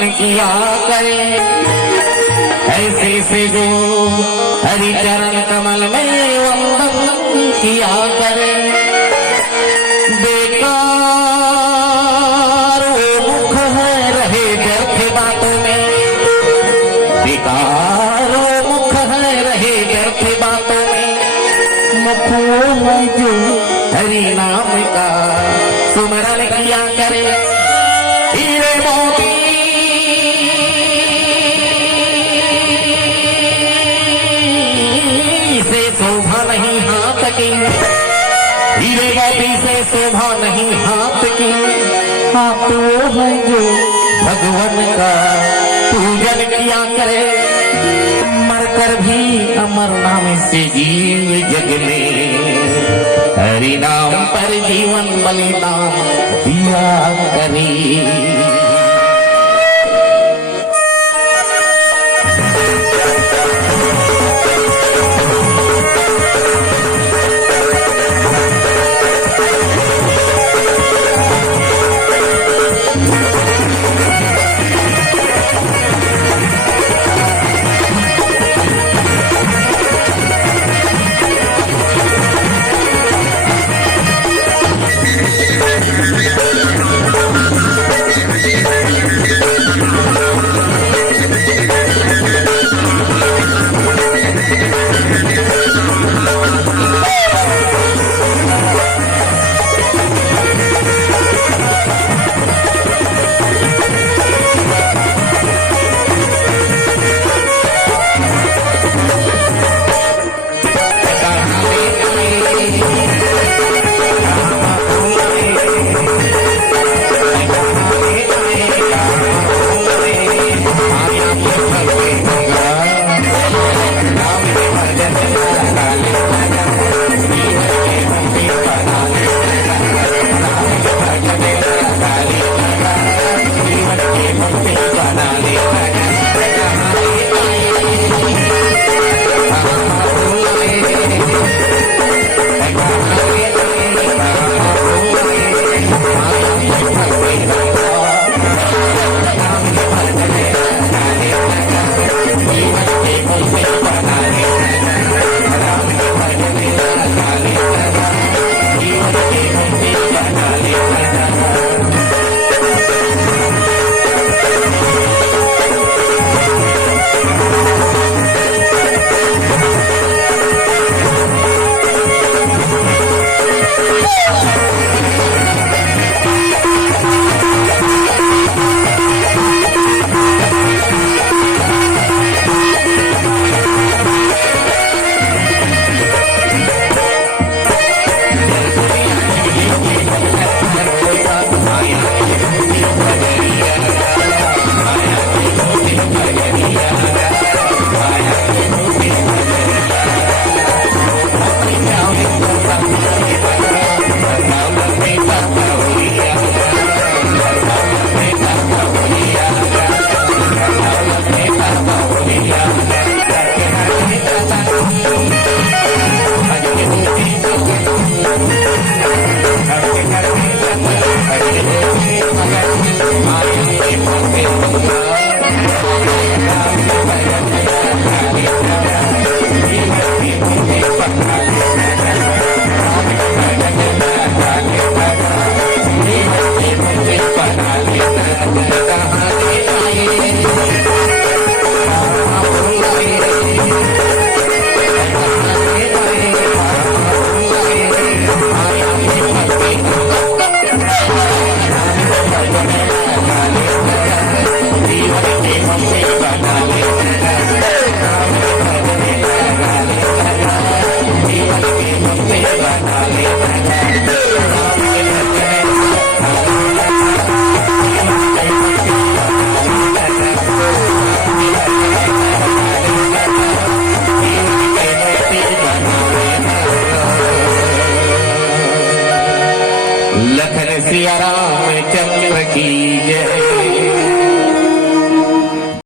स्मरण किया करे, ऐसे से जो हरि चरण कमल में वंदन किया करे। बेकार वो मुख है रहे व्यर्थ बातों में, बेकार वो मुख है रहे व्यर्थ बातों में। मुखों में जो हरि नाम का सुमरन किया करे, हीरे मोती से शोभा नहीं हाथ की, हीरे मोती से शोभा नहीं हाथ की। हाथ वो है जो भगवान का पूजन किया करे, मरकर भी अमर नाम से जीव जग में, हरि नाम पर जीवन बलिदान दिया करे।